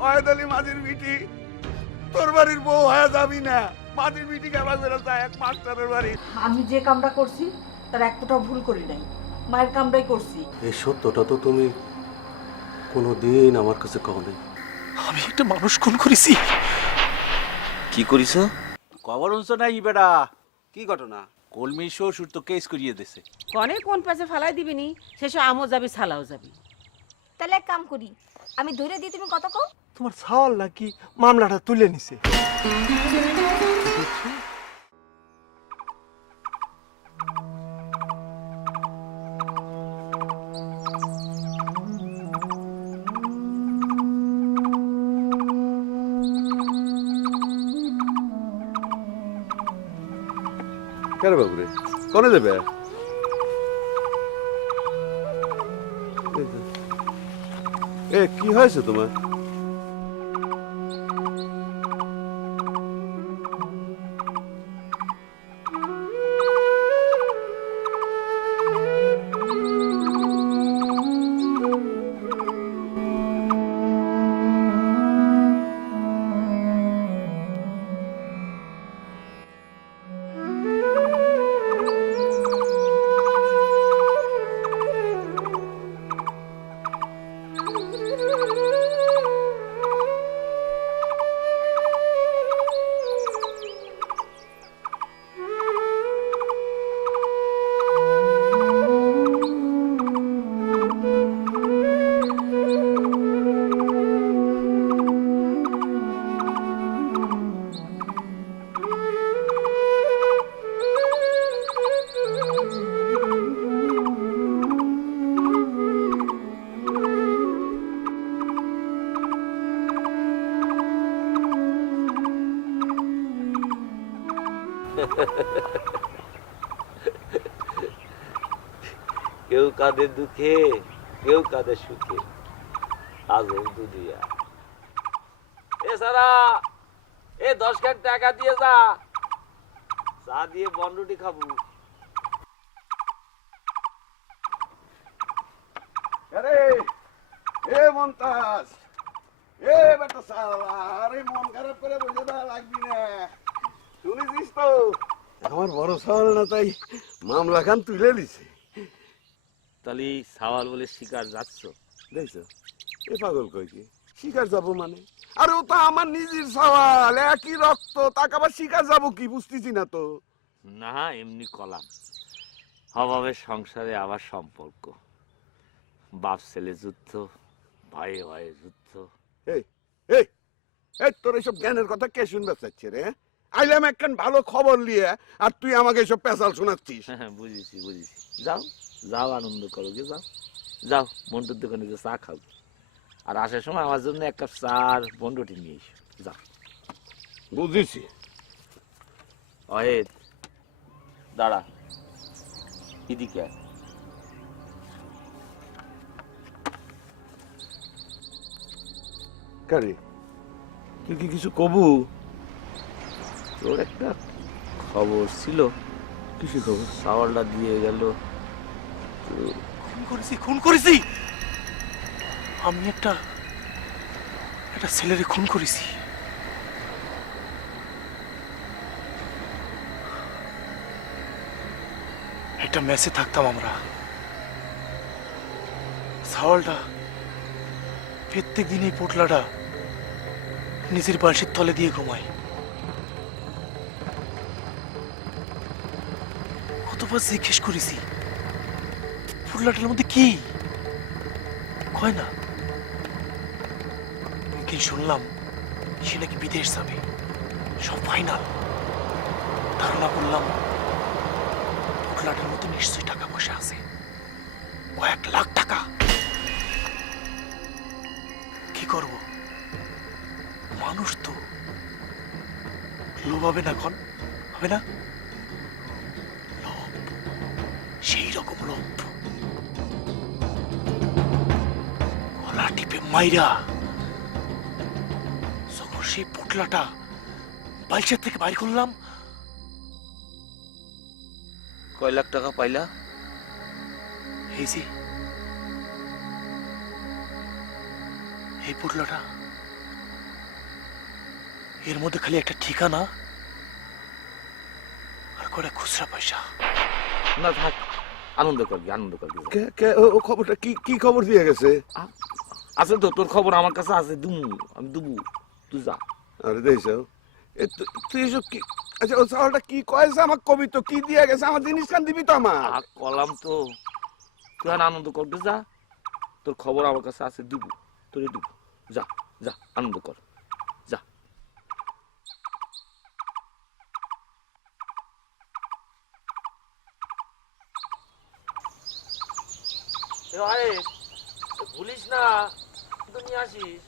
ওয়াহেদ আলী মাঝির বিটি তোর বাড়ির বউ হয়ে যাবি না। মাঝির বিটি কেমন করে যায় এক মাস্টারের বাড়ি। আমি যে কামটা করছি তার এক ফোঁটাও ভুল করি নাই, মায়ের কামটাই করছি। এই সত্যটা তো তুমি কোনোদিন আমার কাছে কও নাই। আমি একটা মানুষ খুন করেছি। কি করিস? খবর শুনছো না ই বেটা? কি ঘটনা? কলমি শ্বশুর তো কেস করিয়ে দিছে। কনে কোন পাশে ফালাই দিবি নি, শেষে আমও যাবি ছালাও যাবি। তাহলে এক কাম করি, আমি ধরে দিই, তুমি কত কও? তোমার ছাওয়াল নাকি মামলাটা তুলে নিছে। কেন বাবুরে কনে দেবে? এ কি হয়েছে তোমার? কেউ কাঁদে দুঃখে, কেউ কাঁদে সুখে, আজব দুনিয়া। এ সারা, এ 10 লাখ টাকা দিয়ে যা, চা দিয়ে বনরুটি খাবো। আরে এ মন্তাজ, এ বেটা সালা, আরে মন খারাপ করে বসে দেওয়া লাগবি না। শুনেছিস তো আমার বড় সাল না, তাই মামলা খান তুলে দিছে। তাহলে সাওয়াল বলে শিকার যাচ্ছ? দেখছো এ পাগল কই কি শিকার যাবো মানে? আরে ও তো আমার নিজের সওয়াল, একই রক্ত, তাকে আবার শিকার যাবো কি বুঝতেছি না তো। না এমনি কলাম, অভাবের সংসারে আবার সম্পর্ক, বাপ ছেলে যুদ্ধ, ভয়ে ভয়ে যুদ্ধ। এই এই এই তোর এইসব জ্ঞানের কথা কে শুনবে চাচ্ছে রে? আইলাম একখান ভালো খবর নিয়ে আর তুই আমাকে এইসব পেশাল শোনাচ্ছিস। বুঝেছি বুঝেছি, যাও যাও আনন্দ করো গে, যাও যাও মন্টুর দোকানে যে চা খাও। আর আসার সময় আমার জন্য এক কাপ চা আর বন্ডটি নিয়ে এসো। যা। বুঝেছি। অহেদ দাঁড়া, এদিকে আয়। কারে তুই কি কিছু কবু? তোর একটা খবর ছিল। কিছু খবর? সাওয়ালটা দিয়ে গেল। খুন করেছি আমি একটা ছেলেরে খুন করেছি। একটা মেসে থাকতাম আমরা। সাওয়ালটা প্রত্যেক দিন এই পোটলাটা নিজের বালিশের তলে দিয়ে ঘুমায়। কতবার জিজ্ঞেস করেছি পোটলাটার মধ্যে কি কয় না। বিকেল শুনলাম সে নাকি বিদেশ যাবে, সব ফাইনাল। ধারণা করলাম পোটলাটার মধ্যে নিশ্চয়ই টাকা পয়সা আছে, কয়েক লাখ টাকা। কি করব, মানুষ তো লোভ হবে না, ক্ষণ হবে না? লোভ, সেই রকম লোভ। গলা টিপে মাইরা যখন সেই পুটলাটা বালিশের থেকে বাইর করলাম। কয় লাখ টাকা পাইলা? এই যে এই পুটলাটা, এর মধ্যে খালি একটা ঠিকানা আর কয়টা খুচরা পয়সা। না থাক, আনন্দ করবি, আনন্দ করবি। ও খবরটা কি কি খবর দিয়ে গেছে? আছে তো, তোর খবর আমার কাছে আছে। দুমু, আমি দুবু, তুই যা। আরে দেখ তুই এসব কি? আচ্ছা ও চাওয়ালটা কি কয়েছে আমার কবি তো কি দিয়ে গেছে? আমার জিনিস কান দিবি তো আমার। আর কলাম তো, তুই আর আনন্দ করবি, যা। তোর খবর আমার কাছে আছে, দিব, তোরে দিব। যা যা, আনন্দ কর, যা। ভুলিস না, তুই নিয়ে আসিস।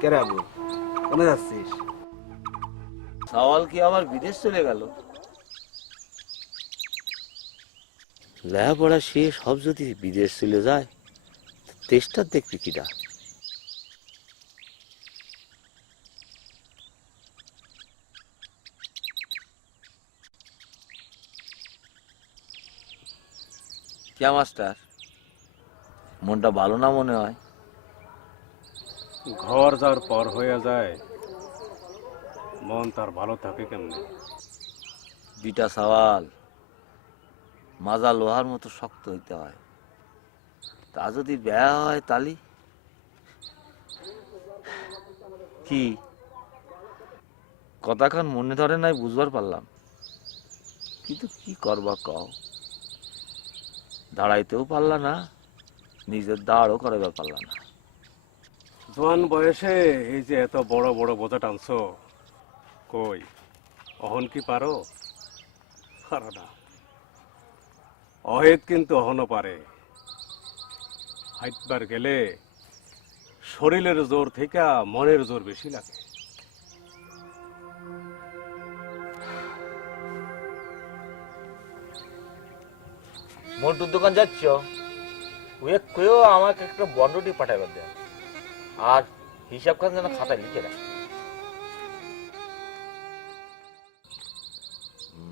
কেরে আবু, কোনে যাচ্ছিস? সাওয়াল কি আবার বিদেশ চলে গেল? লেখাপড়া শেষ সব যদি বিদেশ চলে যায়, দেশটা দেখবি কিনা? কে মাস্টার, মনটা ভালো না মনে হয়? ঘর যার পর হয়ে যায়, মন তার ভালো থাকে কেমনে? বিটা সাওয়াল, মাজা লোহার মতো শক্ত হইতে হয়। তা যদি ব্যয় হয় তালি কি? কথাখান মনে ধরে নাই, বুঝবার পারলাম, কিন্তু কি করবা কও? দাঁড়াইতেও পারলা না, নিজের দাঁড়ও করাইবার পারলা না। জোয়ান বয়সে এই যে এত বড় বড় বোঝা টানছো, কই অহন কি পারো? পারো না। অহেদ কিন্তু অহনও পারে। হাইটবার গেলে শরীরের জোর থেকে মনের জোর বেশি লাগে। মন্টুর দোকান যাচ্ছ, ওই কেউ আমাকে একটা বন্ডটি পাঠাইবার দেয়, আর হিসাব খান যেন খাতায় লিখে রাখ।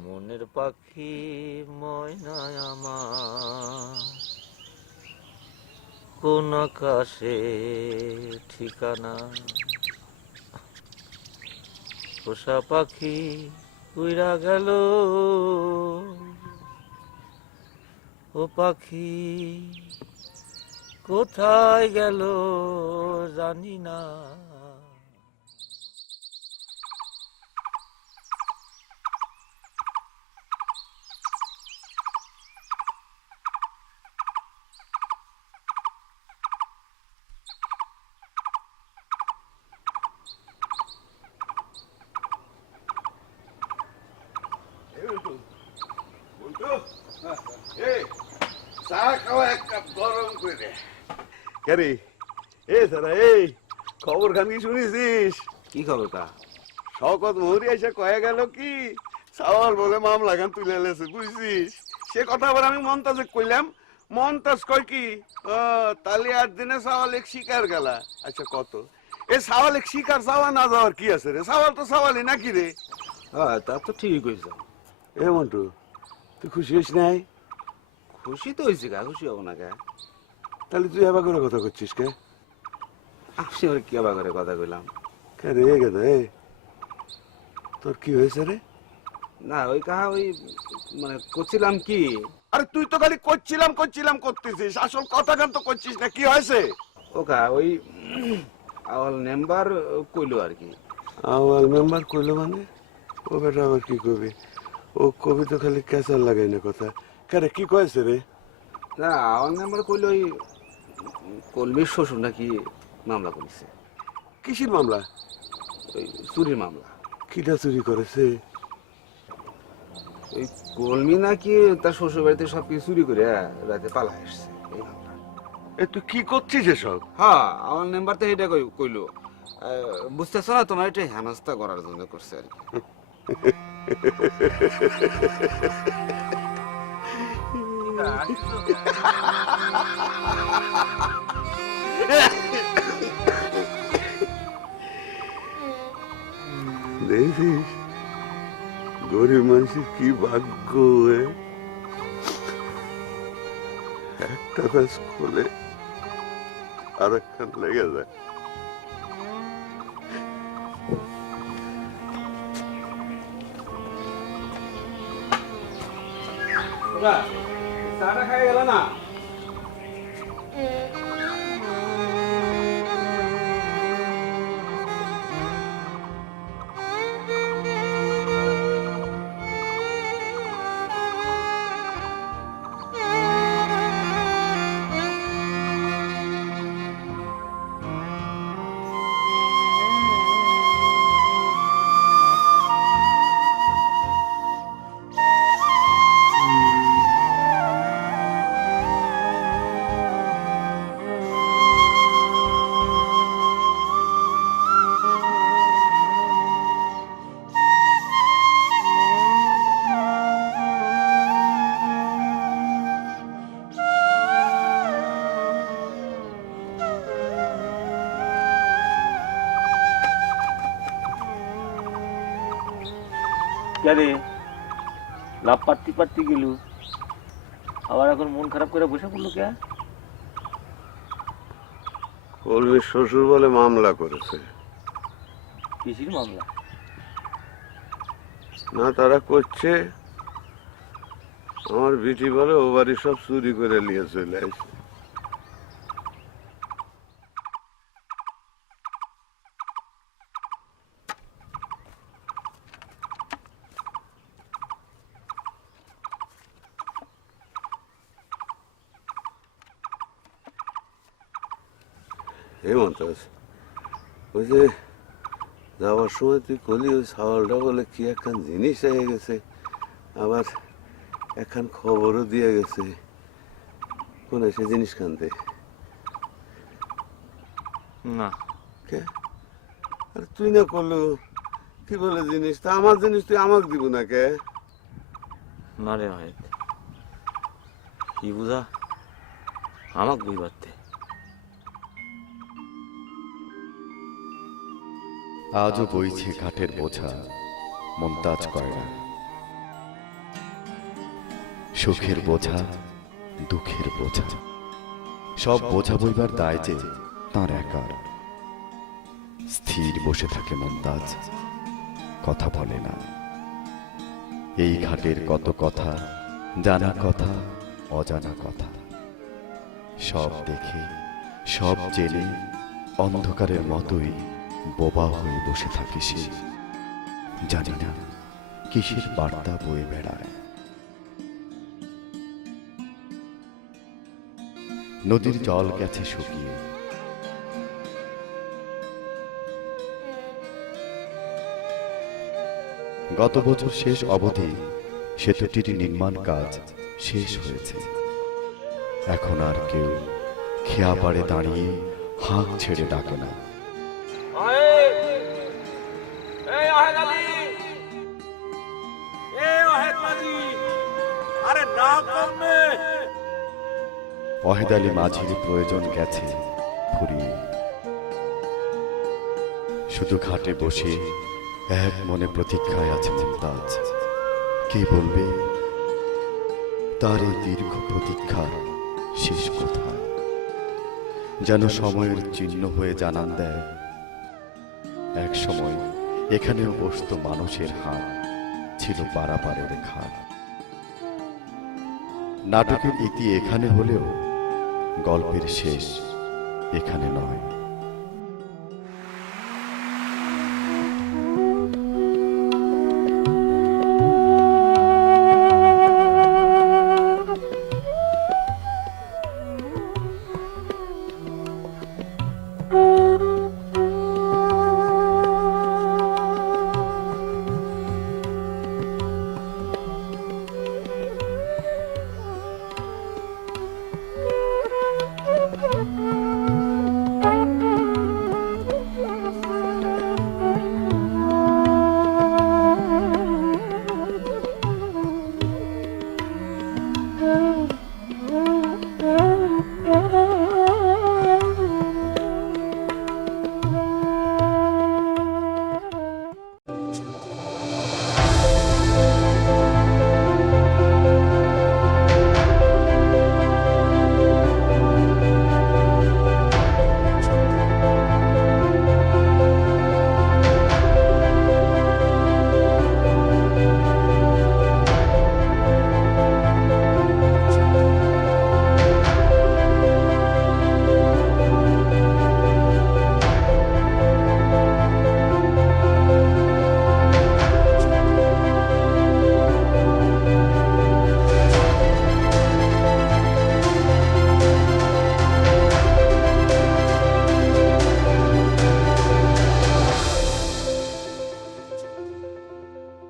মনের পাখি ময়নায় আমার, কোন আকাশে ঠিকানা, পোষা পাখি উইরা গেল, ও পাখি কোথায় গেল জানি না। রে কে এ সারা এই খবর খান কি শুনেছিস? কি খবর কা? শওকত মোহরি এসে কয়ে গেল কি সাওয়াল বলে মামলা গান তুলে লেছে, বুঝছিস? সে কথা আবার আমি মন্তাজে কইলাম, মন্তাজ কয় কি তাহলে আর দিনে সাওয়াল এক শিকার গেলা। আচ্ছা কত এ সাওয়াল এক শিকার যাওয়া না যাওয়ার কি আছে রে? সাওয়াল তো সাওয়ালই নাকি রে? হ্যাঁ তা তো ঠিক হয়েছে। এ মন্টু তুই খুশি হইস নাই? খুশি তো হয়েছি কা, খুশি হবো না কে? তাহলে তুই আবার করে কথা করছিস কে? আমি ওর কি আবার করে কথা কইলাম? কে রে গেদা এ তোর কি হয়েছে রে? না ওই কাহা ওই মানে করছিলাম কি, আরে তুই তো খালি করছিলাম করছিলাম করতেছিস, আসল কথা গান তো করছিস না। কি হয়েছে? ও কা ওই আওয়াল মেম্বার কইলো আর কি। আওয়াল মেম্বার কইলো মানে? ও বেটা আবার কি কবি? ও কবি তো খালি ক্যাসার লাগাই না কথা। কেরে কি কয়েছে রে? না আওয়াল মেম্বার কইলো ওই কলমির শ্বশুর নাকি মামলা করেছে। কিসির মামলা? ওই চুরির মামলা। কিটা চুরি করেছে? ওই কলমি নাকি তার শ্বশুর বাড়িতে সবকিছু চুরি করে রাতে পালা আসছে, এই মামলা। এ তুই কি করছিস এসব? হ্যাঁ আমার মেম্বার তো এটা কইলো। বুঝতেছ না, তোমার এটা হেনস্থা করার জন্য করছে আর কি। দেখছিস গরিব মানুষের কি ভাগ্য, একটা ব্যাস খোলে আর একখান লেগে যায়। চাটা খাই গেল না? কে লাভ পারতি পারতি গেল, আবার এখন মন খারাপ করে বসে পড়লো কে? কলমির শ্বশুর বলে মামলা করেছে। কিসির মামলা? না তারা করছে, আমার বিটি বলে ও বাড়ি সব চুরি করে নিয়ে চলে আসে। মন্তাজ ওই যে যাওয়ার সময় তুই কলি ওই ছাওয়ালটা বলে কি একখান জিনিস হয়ে গেছে, আবার একখান খবরও দিয়ে গেছে। কোন সে জিনিস কানতে? না কে? আরে তুই না করলো কি বলে জিনিস? তা আমার জিনিস তুই আমাকে দিব না কে? না রে ভাই, কি বুঝা আমাকে বুঝবাতে। আজও বইছে ঘাটের বোঝা, মন্তাজ করে না। সুখের বোঝা, দুঃখের বোঝা, সব বোঝা বইবার দায় যে তাঁর একার। স্থির বসে থাকে মন্তাজ, কথা বলে না। এই ঘাটের কত কথা, জানা কথা, অজানা কথা, সব দেখে সব জেনে অন্ধকারের মতোই বোবা হয়ে বসে থাকে সে। জানি না কিসের বার্তা বয়ে বেড়ায়। নদীর জল গেছে শুকিয়ে, গত বছর শেষ অবধি সেতুটির নির্মাণ কাজ শেষ হয়েছে। এখন আর কেউ খেয়া পাড়ে দাঁড়িয়ে হাঁক ছেড়ে ডাকে না। ওয়াহেদ আলী মাঝির প্রয়োজন গেছে ফুরিয়ে। শুধু ঘাটে বসে এক মনে প্রতীক্ষায় আছে মুমতাজ। কে বলবে তার এই দীর্ঘ প্রতীক্ষার শেষ কোথায়? যেন সময়ের চিহ্ন হয়ে জানান দেয়, এক সময় এখানেও বসত মানুষের হাত, ছিল পারাপারের খাত। নাটকের ইতি এখানে হলেও গল্পের শেষ এখানে নয়।